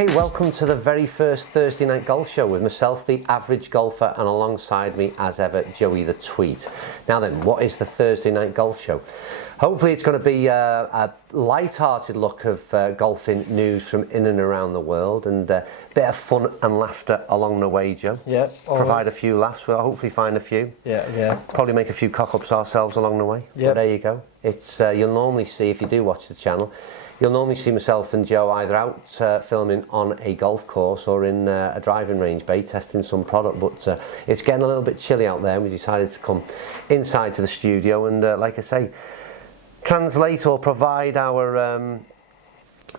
Okay, welcome to the very first Thursday night golf show with myself, the average golfer, and alongside me, as ever, Joey the Tweet. Now then, what is the Thursday night golf show? Hopefully it's going to be a light-hearted look of golfing news from in and around the world, and a bit of fun and laughter along the way, Joe. Yeah. Always. Provide a few laughs. We'll hopefully find a few. Yeah. Probably make a few cock-ups ourselves along the way. Yeah. But there you go. It's you'll normally see, if you do watch the channel, you'll normally see myself and Joe either out filming on a golf course or in a driving range bay testing some product, but it's getting a little bit chilly out there and we decided to come inside to the studio and like I say, translate or provide our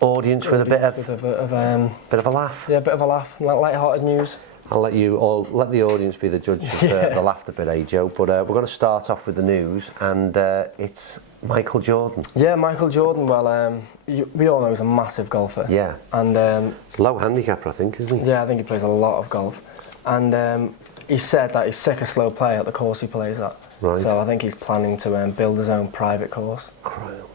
audience with a bit of a laugh. Yeah, a bit of a laugh, light-hearted news. I'll let the audience be the judge of the laughter bit, eh, Joe? But we're going to start off with the news, and it's Michael Jordan. Yeah, Michael Jordan. Well, we all know he's a massive golfer. Yeah. And low handicapper, I think, isn't he? Yeah, I think he plays a lot of golf. And he said that he's sick of slow play at the course he plays at. Right. So I think he's planning to build his own private course.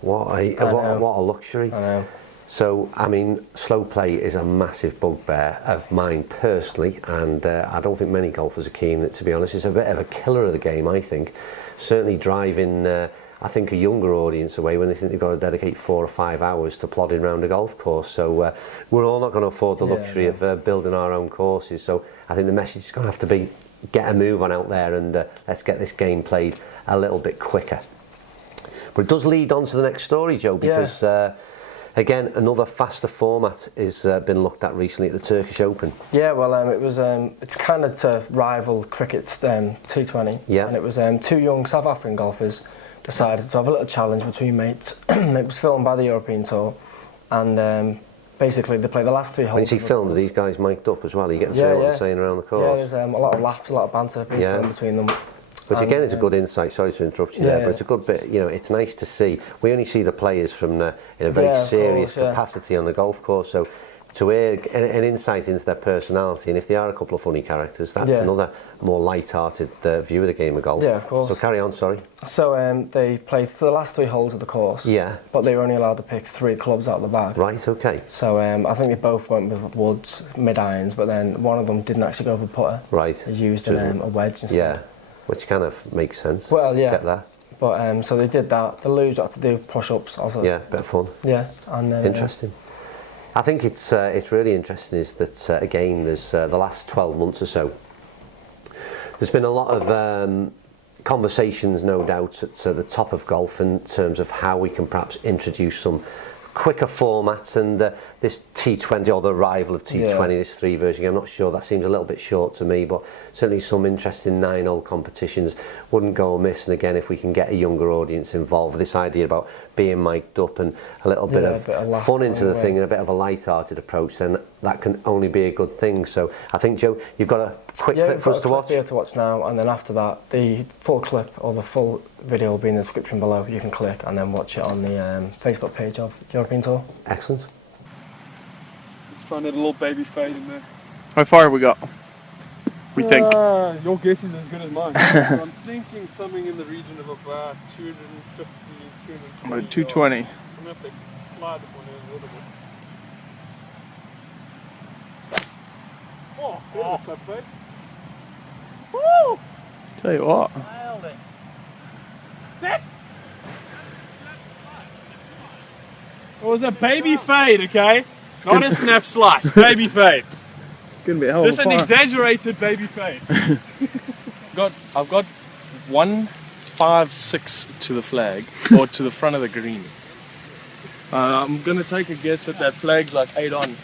What a luxury. I know. So, I mean, slow play is a massive bugbear of mine personally, and I don't think many golfers are keen on it, to be honest. It's a bit of a killer of the game, I think. Certainly driving, I think, a younger audience away when they think they've got to dedicate 4 or 5 hours to plodding around a golf course. So we're all not going to afford the luxury of building our own courses. So I think the message is going to have to be, get a move on out there and let's get this game played a little bit quicker. But it does lead on to the next story, Joe, because... again, another faster format has been looked at recently at the Turkish Open. Yeah, well, it's kind of to rival cricket's T20. Yeah. And it was 2 young South African golfers decided to have a little challenge between mates. It was filmed by the European Tour, and basically they play the last 3 holes. When you see filmed, are these guys mic'd up as well? Are you getting to hear what they're saying around the course? Yeah, there's a lot of laughs, a lot of banter being filmed between them. Which again is a good insight, sorry to interrupt you there, but it's a good bit, you know, it's nice to see. We only see the players from in a very serious capacity on the golf course, so to hear an insight into their personality, and if they are a couple of funny characters, that's another more light-hearted view of the game of golf. Yeah, of course. So carry on, sorry. So they play for the last 3 holes of the course, but they were only allowed to pick 3 clubs out of the bag. Right, okay. So I think they both went with woods, mid-irons, but then one of them didn't actually go for putter. Right. They used a wedge instead. Yeah. Which kind of makes sense. Well, yeah. Get that. But so they did that. The loser had to do push-ups. Also. Yeah, bit of fun. Yeah, and then interesting. I think it's really interesting is that again there's the last 12 months or so. There's been a lot of conversations, no doubt, at the top of golf in terms of how we can perhaps introduce some quicker formats, and this T20 or the rival of T20, this 3 version, I'm not sure, that seems a little bit short to me, but certainly some interesting 9-hole competitions wouldn't go amiss. And again, if we can get a younger audience involved, this idea about being mic'd up and a little bit of fun into the thing and a bit of a light-hearted approach, then that can only be a good thing. So I think, Joe, you've got a quick clip for us to watch. Yeah, to watch now, and then after that, the full clip or the full video will be in the description below. You can click and then watch it on the Facebook page of European Tour. Excellent. Just trying to get a little baby fade in there. How far have we got? We think. Your guess is as good as mine. I'm thinking something in the region of about 250, 220. About 220. I'm going to have to slide this one in a little bit. Oh, there's a clip face. Woo! Tell you what. Nailed it. Set! It was a baby fade, okay? Not a snap slice, baby fade. It's going to be a hell of a Just an exaggerated baby fade. I've got 156 to the flag, or to the front of the green. I'm going to take a guess that flag's like 8 on.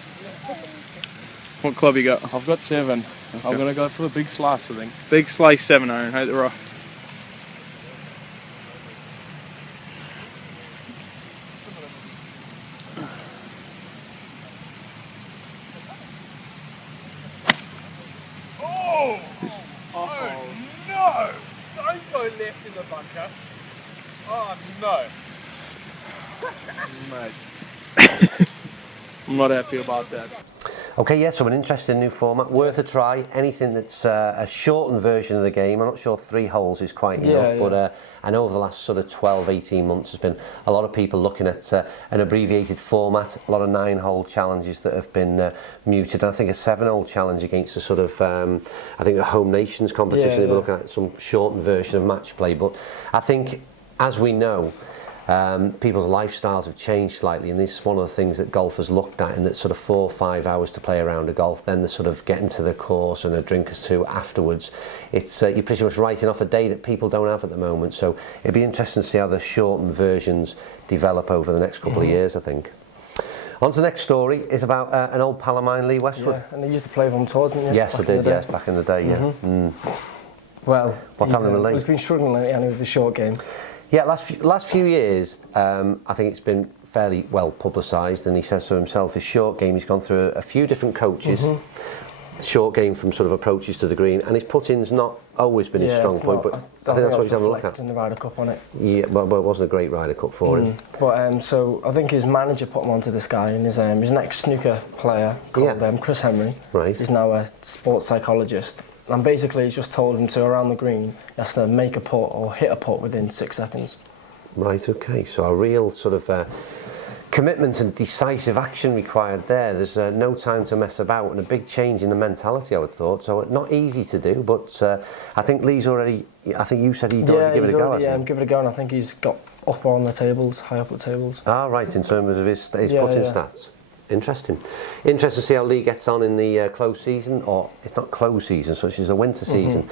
What club you got? I've got 7. Okay. I'm going to go for the big slice, I think. Big slice 7-iron, out the rough. Oh no! Don't go left in the bunker. Oh no. Mate. I'm not happy about that. Okay, yeah, so an interesting new format, worth a try. Anything that's a shortened version of the game. I'm not sure 3 holes is quite enough, but I know over the last sort of 12, 18 months there's been a lot of people looking at an abbreviated format, a lot of 9-hole challenges that have been muted, and I think a 7-hole challenge against a sort of, I think a Home Nations competition. They were looking at some shortened version of match play, but I think, as we know, people's lifestyles have changed slightly, and this is one of the things that golfers looked at, in that sort of 4 or 5 hours to play a round of golf, then the sort of getting to the course and a drink or two afterwards. It's you're pretty much writing off a day that people don't have at the moment, so it'd be interesting to see how the shortened versions develop over the next couple of years, I think. On to the next story is about an old pal of mine, Lee Westwood. Yeah, and they used to play on tour, didn't you? Yes, I did, yes, back in the day, yeah. Well, what's happening with Lee? He's been struggling lately, and with the short game. Yeah, last few years, I think it's been fairly well publicised, and he says so himself, his short game, he's gone through a few different coaches. The short game from sort of approaches to the green, and his putting's not always been his strong point, but I think that's what he's having a look at. In the Ryder Cup on it. Yeah, but it wasn't a great Ryder Cup for him. But so I think his manager put him onto this guy, and he's an ex-snooker player called Chris Henry. Right. He's now a sports psychologist. And basically he's just told him to, around the green, he has to make a putt or hit a putt within 6 seconds. Right, okay. So a real sort of commitment and decisive action required there. There's no time to mess about, and a big change in the mentality, I would have thought. So not easy to do, but I think Lee's already, I think you said he'd already give it a go, hasn't he? Give it a go, and I think he's got up on the tables, high up the tables. Ah, right, in terms of his putting stats. Interesting. Interesting to see how Lee gets on in the close season, or it's not close season, so it's the winter season.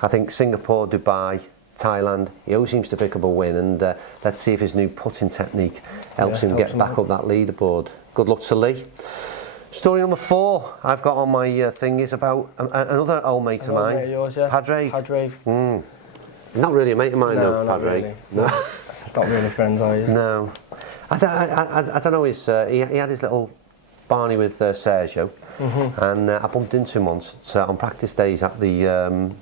I think Singapore, Dubai, Thailand, he always seems to pick up a win, and let's see if his new putting technique helps him get back up that leaderboard. Good luck to Lee. Story number 4 I've got on my thing is about another old mate of mine, Mate of yours, yeah. Padraig. Not really a mate of mine, no, not Padraig. really. No. Not really friends, are you? No. I don't know, he had his little Barney with Sergio, and I bumped into him once on practice days at the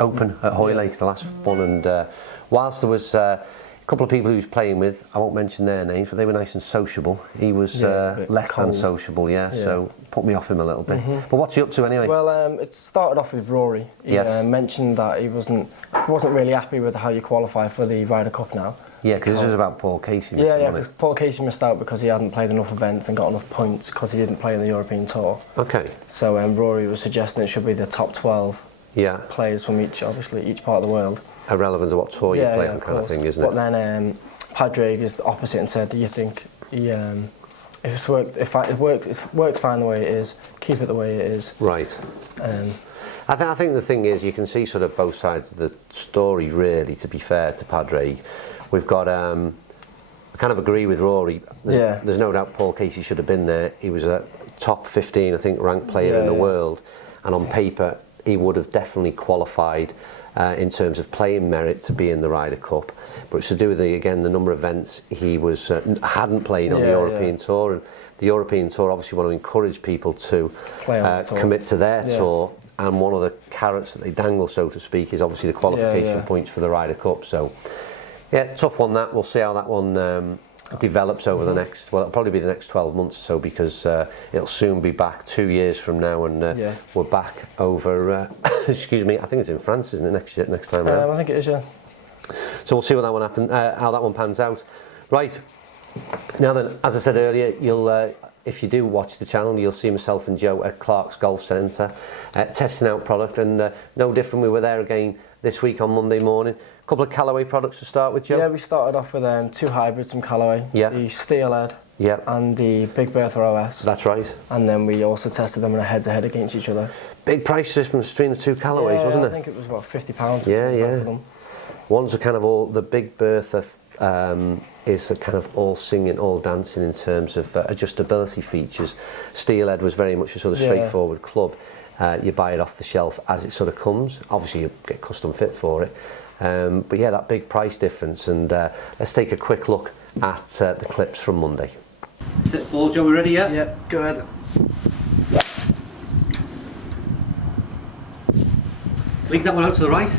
Open at Hoylake, the last one, and whilst there was a couple of people he was playing with, I won't mention their names, but they were nice and sociable. He was less than sociable, so put me off him a little bit. But what's he up to anyway? Well, it started off with Rory. He mentioned that he wasn't really happy with how you qualify for the Ryder Cup now. Yeah, because this was about Paul Casey missing, wasn't it? Because Paul Casey missed out because he hadn't played enough events and got enough points because he didn't play in the European Tour. Okay. So Rory was suggesting it should be the top 12 players from each part of the world. Irrelevant to what tour you play on, kind of thing, isn't it? But then Padraig is the opposite and said, "Do you think if it worked fine the way it is, keep it the way it is." Right. I think the thing is, you can see sort of both sides of the story, really, to be fair to Padraig. We've got, I kind of agree with Rory. There's no doubt Paul Casey should have been there. He was a top 15, I think, ranked player in the world. And on paper, he would have definitely qualified in terms of playing merit to be in the Ryder Cup. But it's to do with, the number of events he was hadn't played on the European Tour. And the European Tour obviously want to encourage people to commit to their tour. And one of the carrots that they dangle, so to speak, is obviously the qualification points for the Ryder Cup. So, yeah, tough one that. We'll see how that one develops over the next, well, it'll probably be the next 12 months or so, because it'll soon be back 2 years from now, and we're back over, excuse me, I think it's in France, isn't it, next time around? I think it is, yeah. So we'll see what that one how that one pans out. Right, now then, as I said earlier, you'll if you do watch the channel, you'll see myself and Joe at Clark's Golf Centre testing out product, and no different, we were there again this week on Monday morning. A couple of Callaway products to start with, Joe? Yeah, we started off with 2 hybrids from Callaway, the Steelhead and the Big Bertha OS. That's right. And then we also tested them in a head-to-head against each other. Big price difference between the 2 Callaways, wasn't it? I think it was about £50. Yeah. Them. One's a kind of all, the Big Bertha is a kind of all singing, all dancing in terms of adjustability features. Steelhead was very much a sort of straightforward club. You buy it off the shelf as it sort of comes. Obviously you get custom fit for it. But yeah, that big price difference, and let's take a quick look at the clips from Monday. That's it, all, Joe, we ready yet? Yeah, go ahead. Leak that one out to the right.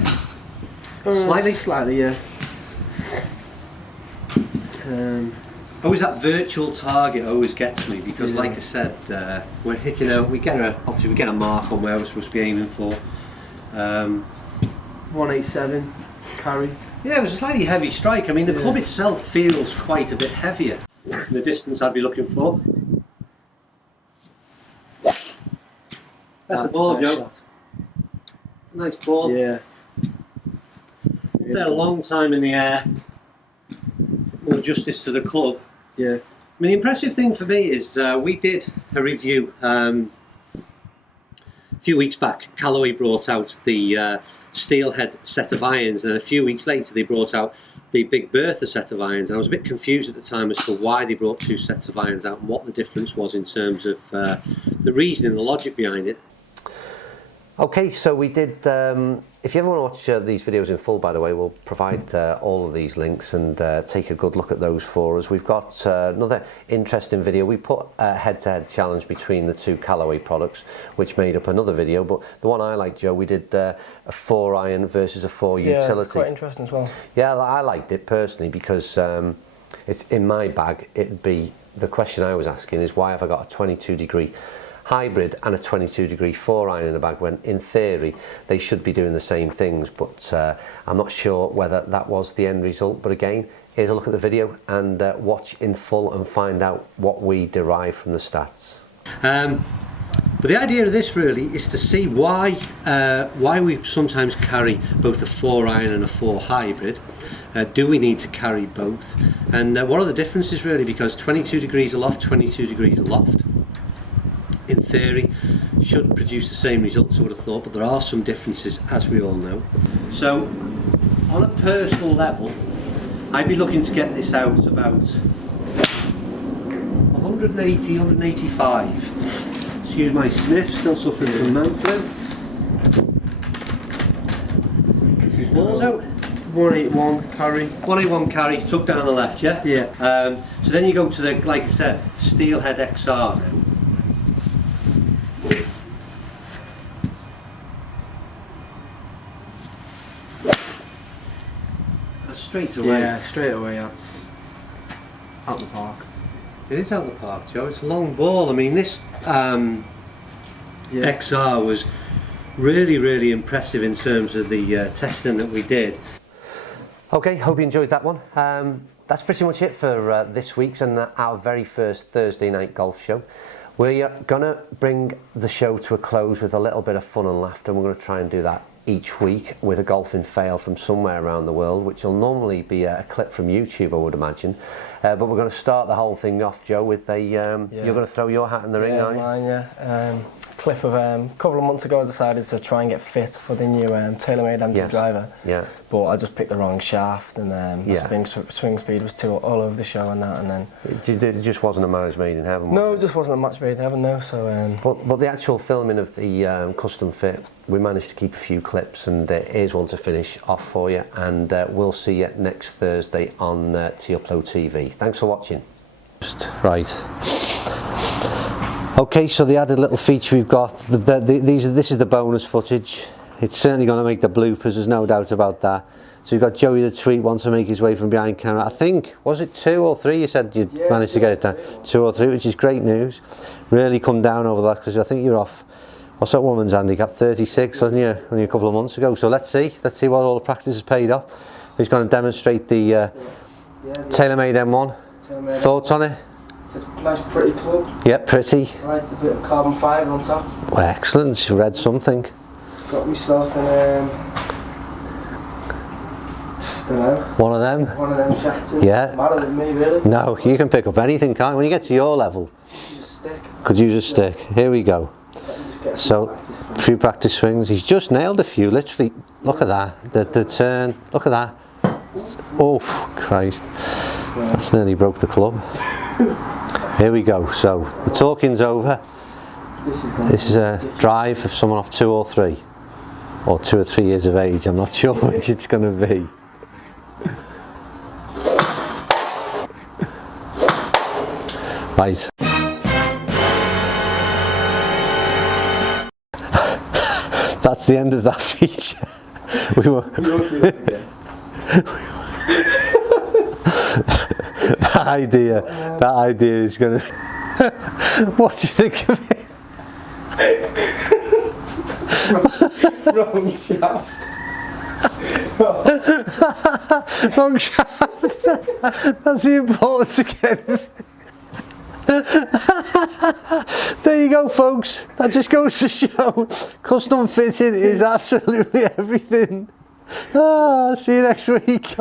Slightly? Slightly, yeah. Always that virtual target always gets me because, like I said, we're hitting out. We get a mark on where we're supposed to be aiming for. 187 carry. Yeah, it was a slightly heavy strike. I mean, the club itself feels quite a bit heavier. The distance I'd be looking for. That's a ball, Joe. Shot. It's a nice ball. Yeah. They're a long time in the air. More justice to the club. Yeah. I mean, the impressive thing for me is we did a review a few weeks back. Callaway brought out the steelhead set of irons, and a few weeks later they brought out the Big Bertha set of irons. I was a bit confused at the time as to why they brought two sets of irons out and what the difference was in terms of the reasoning, the logic behind it. Okay, so we did, if you ever want to watch these videos in full, by the way, we'll provide all of these links and take a good look at those for us. We've got another interesting video. We put a head-to-head challenge between the two Callaway products, which made up another video, but the one I like, Joe, we did a 4-iron versus a 4 utility. Yeah, it's quite interesting as well. Yeah, I liked it personally because it's in my bag. It'd be, the question I was asking is, why have I got a 22-degree hybrid and a 22-degree 4-iron in the bag when in theory they should be doing the same things, but I'm not sure whether that was the end result. But again, here's a look at the video and watch in full and find out what we derive from the stats. But the idea of this really is to see why we sometimes carry both a 4-iron and a 4 hybrid. Do we need to carry both? And what are the differences really? Because 22 degrees aloft, 22 degrees aloft, in theory, should produce the same results, I would have thought, but there are some differences, as we all know. So, on a personal level, I'd be looking to get this out about 180, 185. Excuse my sniff, still suffering from mouth flu. A few balls out. 181 carry. 181 carry, tuck down the left, yeah? Yeah. So then you go to the, like I said, Steelhead XR now. Straight away. Yeah, straight away, that's out the park. It is out the park, Joe. It's a long ball. I mean, this XR was really, really impressive in terms of the testing that we did. Okay, hope you enjoyed that one. That's pretty much it for this week's and our very first Thursday night golf show. We're going to bring the show to a close with a little bit of fun and laughter, and we're going to try and do that each week with a golfing fail from somewhere around the world, which will normally be a clip from YouTube, I would imagine. But we're going to start the whole thing off, Joe, with a you're going to throw your hat in the ring, aren't you? Mine, clip of a couple of months ago I decided to try and get fit for the new TaylorMade empty driver. Yeah. But I just picked the wrong shaft, and my swing speed was too all over the show and that, and then It just wasn't a marriage made in heaven. no, it just wasn't a match made in heaven, no. So But the actual filming of the custom fit, we managed to keep a few clips, and here's one to finish off for you, and we'll see you next Thursday on T-Upload TV. Thanks for watching. Right. Okay, so the added little feature we've got, this is the bonus footage. It's certainly going to make the bloopers, there's no doubt about that. So we've got Joey the Tweet wants to make his way from behind camera. I think, was it 2 or 3 you said you'd managed to get it down? 2 or 3, which is great news. Really come down over that, because I think you're off, what's that woman's handicap, 36, wasn't you, only a couple of months ago. So let's see what all the practice has paid off. He's going to demonstrate the TaylorMade M1. Thoughts on it? it's a nice pretty club. Yeah, pretty. Right, a bit of carbon fibre on top. Well, excellent, you read something. Got myself an don't know. One of them? One of them shafts. Yeah. Matter than me, really. No, you can pick up anything, can't you? When you get to your level. Use a stick. Could use a stick. Here we go. So, a few practice swings. He's just nailed a few, literally. Look at that. The turn. Look at that. Oh, Christ. That's nearly broke the club. Here we go. So, the talking's over. This is a drive of someone off 2 or 3. Or 2 or 3 years of age. I'm not sure which it's going to be. Right. That's the end of that feature. We were idea is going to... What do you think of it? Wrong shaft. Wrong shaft. That's the importance again. There you go, folks. That just goes to show custom fitting is absolutely everything. See you next week.